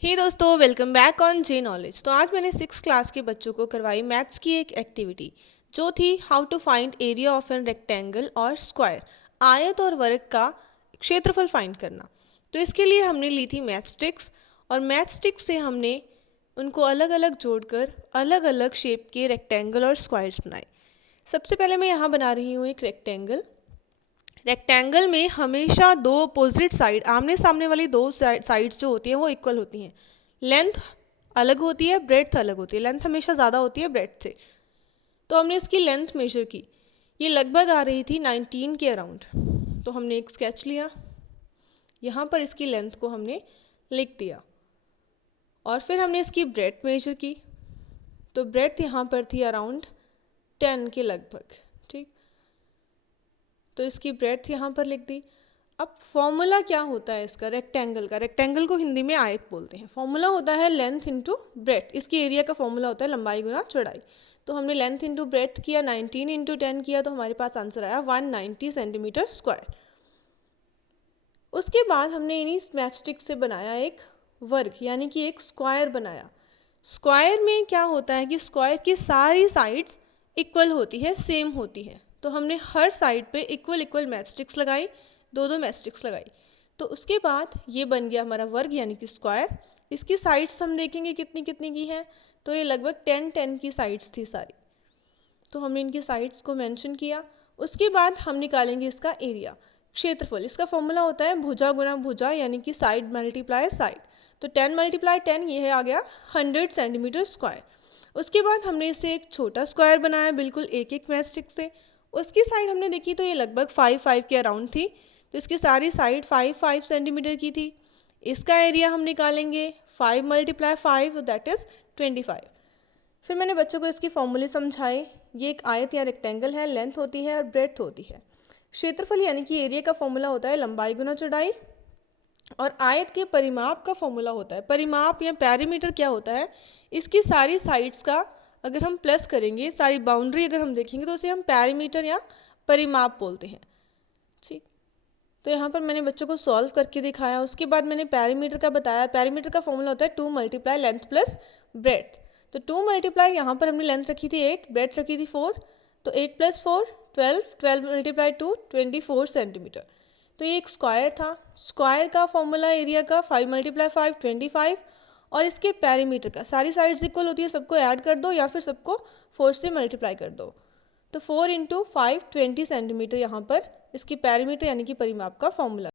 हे दोस्तों, welcome back on J knowledge. तो आज मैंने 6 क्लास के बच्चों को करवाई मैथ्स की एक एक्टिविटी जो थी how to find area of an rectangle और स्क्वायर, आयत और वर्ग का क्षेत्रफल फाइंड करना। तो इसके लिए हमने ली थी मैथ स्टिक्स और मैथ स्टिक्स से हमने उनको अलग अलग जोड़कर अलग अलग शेप के रेक्टेंगल और स्क्वायर्स बनाए। सबसे पहले मैं यहाँ बना रही हूँ एक रेक्टेंगल। रेक्टेंगल में हमेशा दो अपोजिट साइड, आमने सामने वाली दो साइड्स जो होती हैं वो इक्वल होती हैं। लेंथ अलग होती है, ब्रेड्थ अलग होती है। लेंथ हमेशा ज़्यादा होती है ब्रेड्थ से। तो हमने इसकी लेंथ मेजर की, ये लगभग आ रही थी 19 के अराउंड। तो हमने एक स्केच लिया, यहाँ पर इसकी लेंथ को हमने लिख दिया और फिर हमने इसकी ब्रेड्थ मेजर की। तो ब्रेड्थ यहाँ पर थी अराउंड 10 के लगभग। ठीक, तो इसकी ब्रेड्थ यहाँ पर लिख दी। अब फॉर्मूला क्या होता है इसका, रेक्टेंगल का? रेक्टेंगल को हिंदी में आयत बोलते हैं। फॉर्मूला होता है लेंथ इंटू ब्रेड्थ। इसकी एरिया का फॉर्मूला होता है लंबाई गुना चौड़ाई। तो हमने लेंथ इंटू ब्रेड्थ किया, 19 इंटू 10 किया, तो हमारे पास आंसर आया 190 सेंटीमीटर स्क्वायर। उसके बाद हमने इन्हीं मैचस्टिक से बनाया एक वर्ग, यानी कि एक स्क्वायर बनाया। स्क्वायर में क्या होता है कि स्क्वायर की सारी साइड्स इक्वल होती है, सेम होती है। तो हमने हर साइड पे इक्वल इक्वल मैचस्टिक्स लगाई, दो मैचस्टिक्स लगाई। तो उसके बाद ये बन गया हमारा वर्ग यानी कि स्क्वायर। इसकी साइड्स हम देखेंगे कितनी कितनी की है, तो ये लगभग 10 की साइड्स थी सारी। तो हमने इनकी साइड्स को मेंशन किया। उसके बाद हम निकालेंगे इसका एरिया, क्षेत्रफल। इसका फॉर्मूला होता है भुजा गुना भुजा, यानी कि साइड मल्टीप्लाई साइड। तो 10 मल्टीप्लाई 10, ये आ गया 100 सेंटीमीटर स्क्वायर। उसके बाद हमने इसे एक छोटा स्क्वायर बनाया, बिल्कुल एक एक मैचस्टिक से। उसकी साइड हमने देखी तो ये लगभग 5 के अराउंड थी। तो इसकी सारी साइड 5 सेंटीमीटर की थी। इसका एरिया हम निकालेंगे 5 मल्टीप्लाई 5, तो दैट इज़ 25। फिर मैंने बच्चों को इसकी फॉर्मूले समझाए। ये एक आयत या रेक्टेंगल है, लेंथ होती है और ब्रेड्थ होती है। क्षेत्रफल यानी कि एरिया का फॉर्मूला होता है लंबाई गुना चौड़ाई, और आयत के परिमाप का फॉर्मूला होता है, परिमाप या पैरीमीटर क्या होता है, इसकी सारी साइड्स का अगर हम प्लस करेंगे, सारी बाउंड्री अगर हम देखेंगे तो उसे हम पैरीमीटर या परिमाप बोलते हैं। ठीक, तो यहाँ पर मैंने बच्चों को सॉल्व करके दिखाया। उसके बाद मैंने पैरीमीटर का बताया। पैरीमीटर का फॉर्मूला होता है 2 मल्टीप्लाई लेंथ प्लस ब्रेड्थ। तो 2 मल्टीप्लाई, यहाँ पर हमने लेंथ रखी थी 8, ब्रेड्थ रखी थी 4, तो 8 + 4 12, 12 मल्टीप्लाई 2 24 सेंटीमीटर। तो ये एक स्क्वायर था। स्क्वायर का फॉर्मूला एरिया का 5 मल्टीप्लाई 5 25, और इसके पैरीमीटर का सारी साइड्स इक्वल होती है, सबको ऐड कर दो या फिर सबको 4 से मल्टीप्लाई कर दो। तो 4 × 5 20 सेंटीमीटर यहाँ पर इसकी पैरीमीटर यानी कि परिमाप का फॉर्मूला।